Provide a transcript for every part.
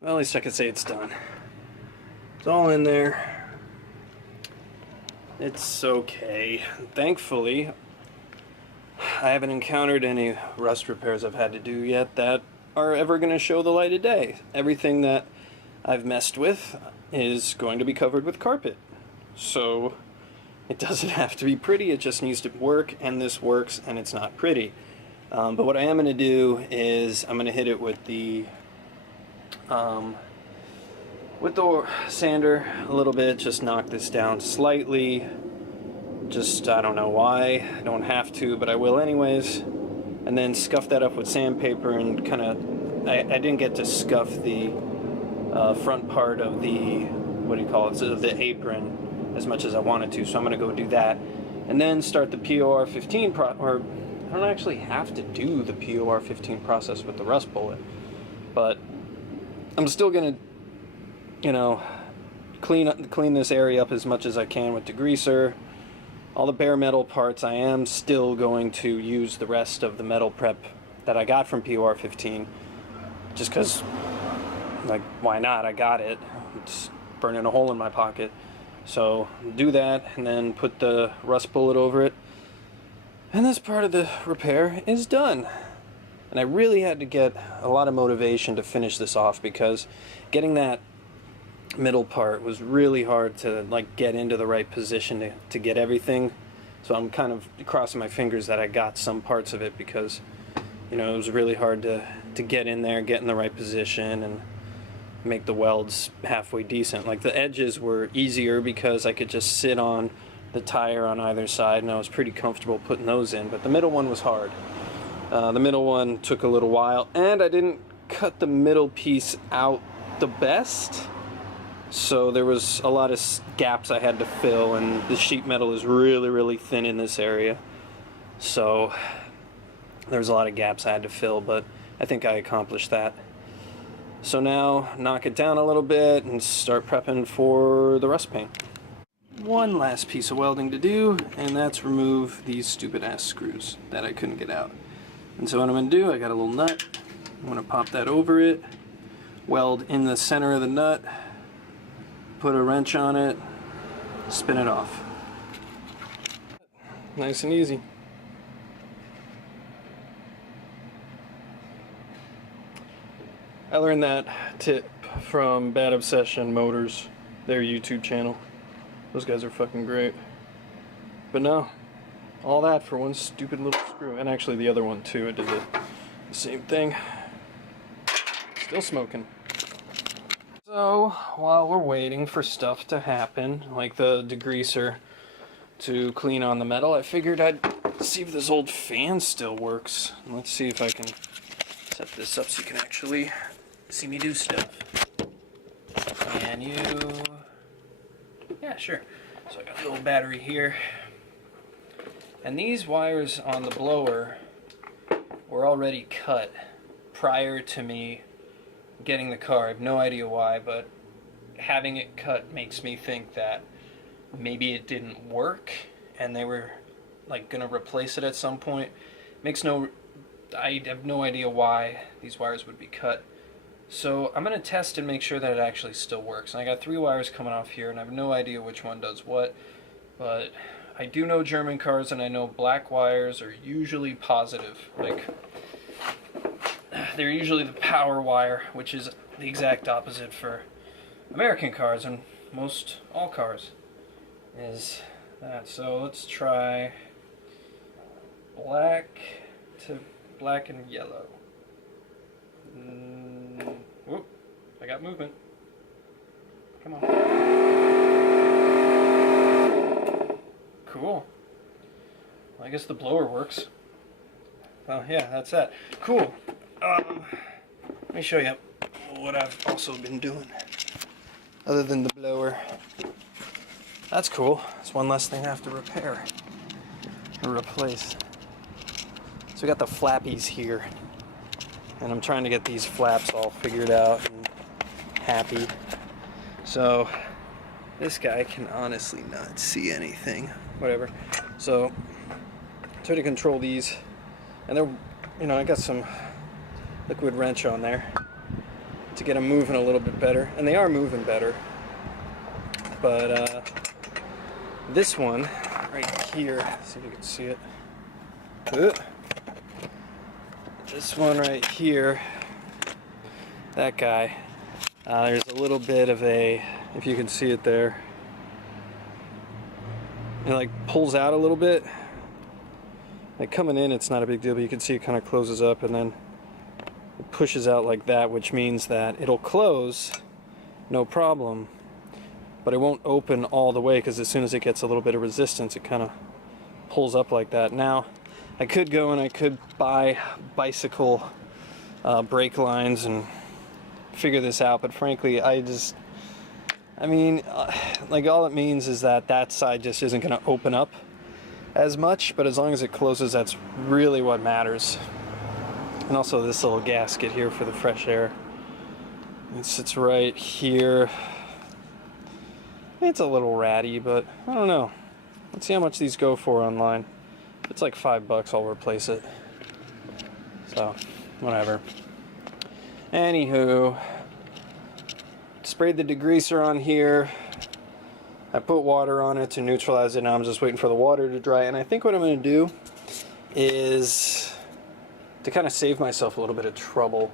Well, at least I can say it's done. It's all in there. It's okay. Thankfully, I haven't encountered any rust repairs I've had to do yet that are ever going to show the light of day. Everything that I've messed with is going to be covered with carpet. So it doesn't have to be pretty, it just needs to work, and this works, and it's not pretty. But what I am going to do is I'm going to hit it with the sander a little bit, just knock this down slightly. Just, I don't know why, I don't have to, but I will anyways. And then scuff that up with sandpaper and kind of, I didn't get to scuff the front part of the, what do you call it, so the apron as much as I wanted to, so I'm going to go do that. And then start the POR15 or I don't actually have to do the POR15 process with the rust bullet, but I'm still going to, you know, clean this area up as much as I can with degreaser. All the bare metal parts, I am still going to use the rest of the metal prep that I got from POR15, just because, like, why not? I got it. It's burning a hole in my pocket. So do that, and then put the rust bullet over it, and this part of the repair is done. And I really had to get a lot of motivation to finish this off, because getting that middle part was really hard to like get into the right position to get everything. So I'm kind of crossing my fingers that I got some parts of it, because, you know, it was really hard to get in there, get in the right position, and make the welds halfway decent. Like, the edges were easier because I could just sit on the tire on either side, and I was pretty comfortable putting those in, but the middle one was hard. The middle one took a little while, and I didn't cut the middle piece out the best, so there was a lot of gaps I had to fill, and the sheet metal is really, really thin in this area, so there was a lot of gaps I had to fill, but I think I accomplished that. So now, knock it down a little bit and start prepping for the rust paint. One last piece of welding to do, and that's remove these stupid ass screws that I couldn't get out. And so what I'm going to do, I got a little nut, I'm going to pop that over it, weld in the center of the nut, put a wrench on it, spin it off. Nice and easy. I learned that tip from Bad Obsession Motors, their YouTube channel. Those guys are fucking great. But no, all that for one stupid little screw. And actually the other one too, I did the same thing. Still smoking. So, while we're waiting for stuff to happen, like the degreaser to clean on the metal, I figured I'd see if this old fan still works. Let's see if I can set this up so you can actually see me do stuff. Can you? Yeah, sure. So I got a little battery here. And these wires on the blower were already cut prior to me getting the car. I have no idea why, but having it cut makes me think that maybe it didn't work and they were like gonna replace it at some point. I have no idea why these wires would be cut. So I'm gonna test and make sure that it actually still works. And I got 3 wires coming off here, and I have no idea which one does what, but I do know German cars, and I know black wires are usually positive. Like, they're usually the power wire, which is the exact opposite for American cars, and most all cars is that. So let's try black to black and yellow. Whoop, I got movement. Come on. Cool. Well, I guess the blower works. Well, yeah, that's that. Cool. Let me show you what I've also been doing other than the blower. That's cool. It's one less thing I have to repair or replace. So we got the flappies here, and I'm trying to get these flaps all figured out and happy. So this guy can honestly not see anything. Whatever. So try to control these, and they're, you know, I got some liquid wrench on there to get them moving a little bit better, and they are moving better. But this one right here, see if you can see it. This one right here, that guy, there's a little bit of a, if you can see it there, it like pulls out a little bit. Like coming in, it's not a big deal, but you can see it kind of closes up and then it pushes out like that, which means that it'll close, no problem, but it won't open all the way, because as soon as it gets a little bit of resistance, it kind of pulls up like that. Now, I could go and I could buy bicycle brake lines and figure this out, but frankly, I mean, like all it means is that that side just isn't going to open up as much, but as long as it closes, that's really what matters. And also this little gasket here for the fresh air. It sits right here. It's a little ratty, but I don't know. Let's see how much these go for online. If it's like $5, I'll replace it. So, whatever. Anywho, sprayed the degreaser on here. I put water on it to neutralize it. Now I'm just waiting for the water to dry. And I think what I'm going to do is, to kind of save myself a little bit of trouble,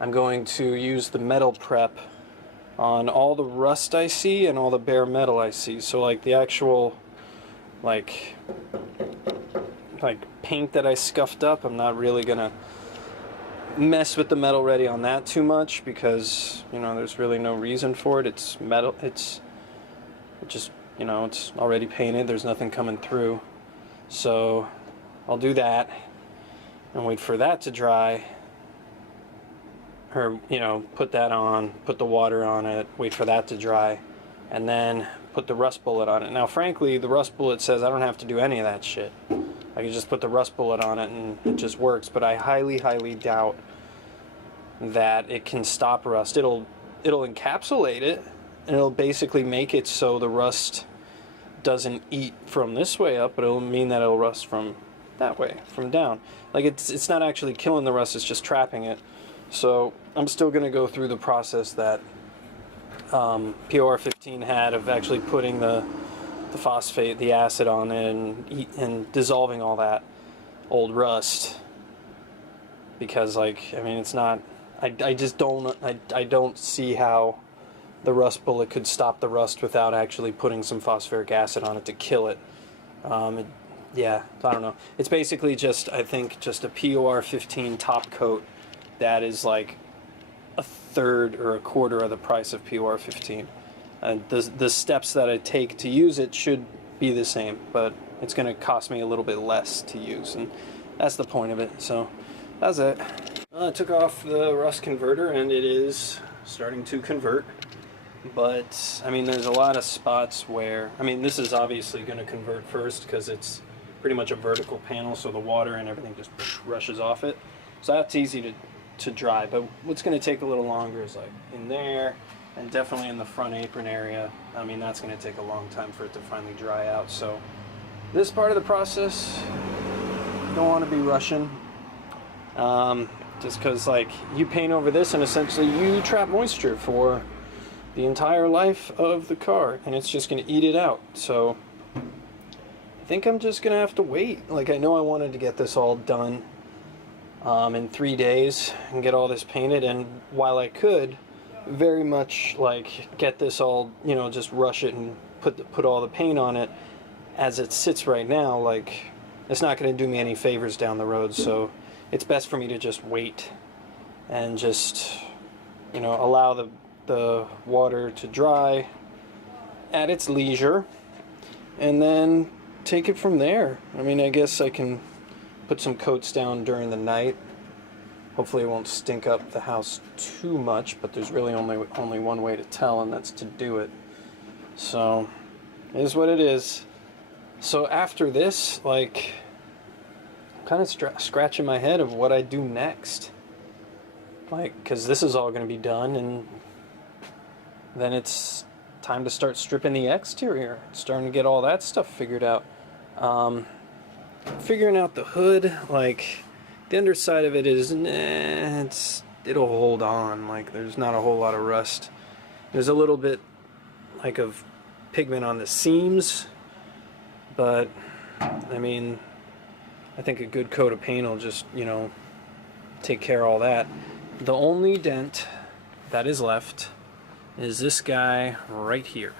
I'm going to use the metal prep on all the rust I see and all the bare metal I see. So like the actual like paint that I scuffed up, I'm not really gonna mess with the metal ready on that too much, because you know there's really no reason for it. It's metal, it just, you know, it's already painted, there's nothing coming through. So I'll do that and wait for that to dry, or you know, put that on, put the water on it, wait for that to dry, and then put the rust bullet on it. Now frankly, the rust bullet says I don't have to do any of that shit. I can just put the rust bullet on it and it just works, but I highly doubt that it can stop rust. It'll encapsulate it, and it'll basically make it so the rust doesn't eat from this way up, but it'll mean that it'll rust from that way, from down. Like it's not actually killing the rust, it's just trapping it. So I'm still going to go through the process that POR 15 had of actually putting the phosphate, the acid on it, and dissolving all that old rust, because like, I mean, it's not, I just don't, I don't see how the rust bullet could stop the rust without actually putting some phosphoric acid on it to kill it. Yeah, I don't know. It's basically just, I think, just a POR 15 top coat that is like a third or a quarter of the price of POR 15. The steps that I take to use it should be the same, but it's going to cost me a little bit less to use, and that's the point of it. So that's it. I took off the rust converter, and it is starting to convert. But I mean, there's a lot of spots where, I mean, this is obviously going to convert first because it's pretty much a vertical panel, so the water and everything just rushes off it. So that's easy to dry. But what's going to take a little longer is like in there, and definitely in the front apron area. I mean, that's going to take a long time for it to finally dry out. So this part of the process, you don't want to be rushing. Just because like you paint over this and essentially you trap moisture for the entire life of the car, and it's just going to eat it out. So I think I'm just going to have to wait. Like, I know I wanted to get this all done in 3 days and get all this painted, and while I could very much like get this all, you know, just rush it and put all the paint on it as it sits right now, like it's not going to do me any favors down the road. So it's best for me to just wait and just, you know, allow the water to dry at its leisure, and then take it from there. I mean, I guess I can put some coats down during the night. Hopefully it won't stink up the house too much, but there's really only one way to tell, and that's to do it. So it is what it is. So after this, like, I'm kind of scratching my head of what I do next. Like, because this is all going to be done, and then it's time to start stripping the exterior, starting to get all that stuff figured out. Figuring out the hood, like the underside of it is, it's it'll hold on. Like, there's not a whole lot of rust. There's a little bit like of pigment on the seams, but I mean, I think a good coat of paint will just, you know, take care of all that. The only dent that is left is this guy right here,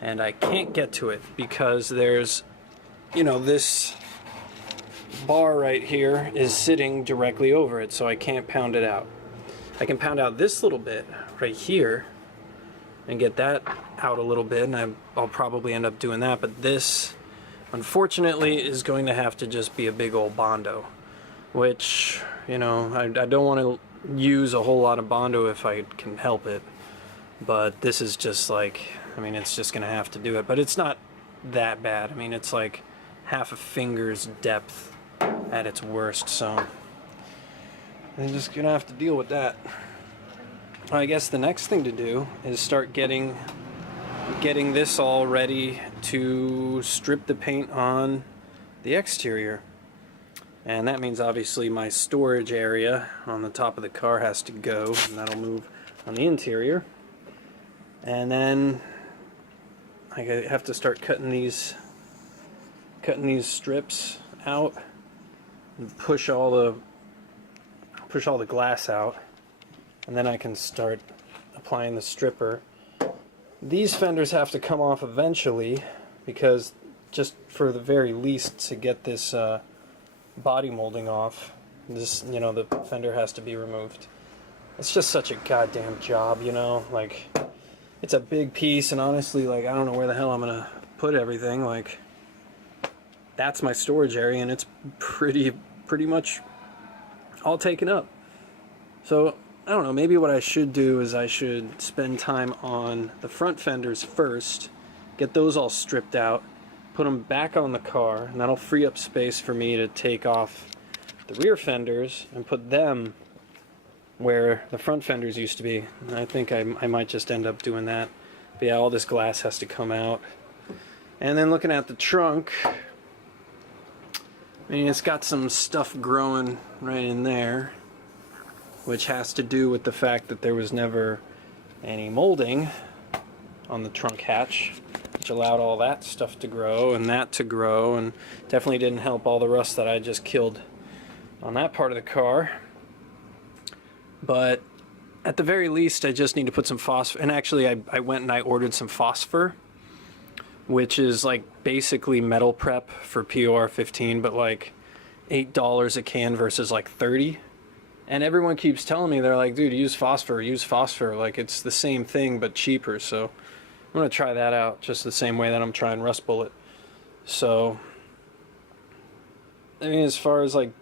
and I can't get to it because there's, you know, this bar right here is sitting directly over it, so I can't pound it out. I can pound out this little bit right here and get that out a little bit, and I'll probably end up doing that, but this unfortunately is going to have to just be a big old Bondo, which, you know, I don't want to use a whole lot of Bondo if I can help it, but this is just like, I mean, it's just gonna have to do it, but it's not that bad. I mean, it's like half a finger's depth at its worst, so I'm just gonna have to deal with that. I guess the next thing to do is start getting this all ready to strip the paint on the exterior. And that means obviously my storage area on the top of the car has to go, and that'll move on the interior. And then I have to start cutting these strips out and push all the glass out, and then I can start applying the stripper. These fenders have to come off eventually, because just for the very least to get this body molding off, this, you know, the fender has to be removed. It's just such a goddamn job, you know, like, it's a big piece, and honestly, like, I don't know where the hell I'm gonna put everything. Like, that's my storage area, and it's pretty much all taken up. So I don't know, maybe what I should do is I should spend time on the front fenders first, get those all stripped out, put them back on the car, and that'll free up space for me to take off the rear fenders and put them where the front fenders used to be. And I think I might just end up doing that. But yeah, all this glass has to come out. And then looking at the trunk, I mean, it's got some stuff growing right in there, which has to do with the fact that there was never any molding on the trunk hatch, which allowed all that stuff to grow and that to grow, and definitely didn't help all the rust that I just killed on that part of the car. But at the very least, I just need to put some phosphor. And actually, I went and I ordered some phosphor, which is like basically metal prep for POR 15, but like $8 a can versus like 30. And everyone keeps telling me, they're like, dude, use phosphor, like it's the same thing but cheaper. So I'm gonna try that out just the same way that I'm trying Rust Bullet. So I mean, as far as like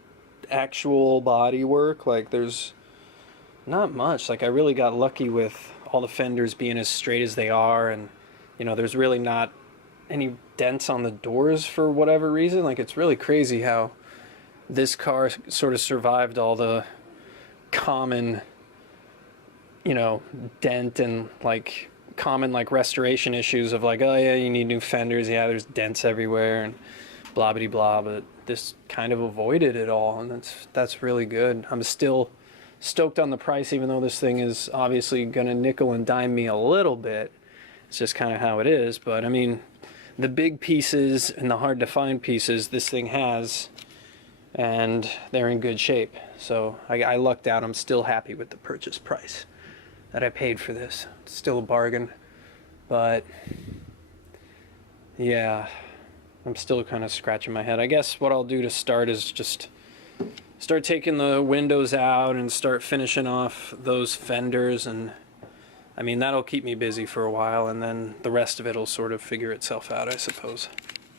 actual body work, like there's not much. Like, I really got lucky with all the fenders being as straight as they are, and you know, there's really not any dents on the doors for whatever reason. Like, it's really crazy how this car sort of survived all the common, you know, dent and like common like restoration issues of like, oh yeah, you need new fenders, yeah, there's dents everywhere and blah blah blah, but this kind of avoided it all, and that's really good. I'm still stoked on the price, even though this thing is obviously gonna nickel and dime me a little bit. It's just kind of how it is. But I mean, the big pieces and the hard to find pieces this thing has, and they're in good shape. So I lucked out. I'm still happy with the purchase price that I paid for this. It's still a bargain, but yeah, I'm still kind of scratching my head. I guess what I'll do to start is just start taking the windows out and start finishing off those fenders, and I mean, that'll keep me busy for a while, and then the rest of it will sort of figure itself out, I suppose.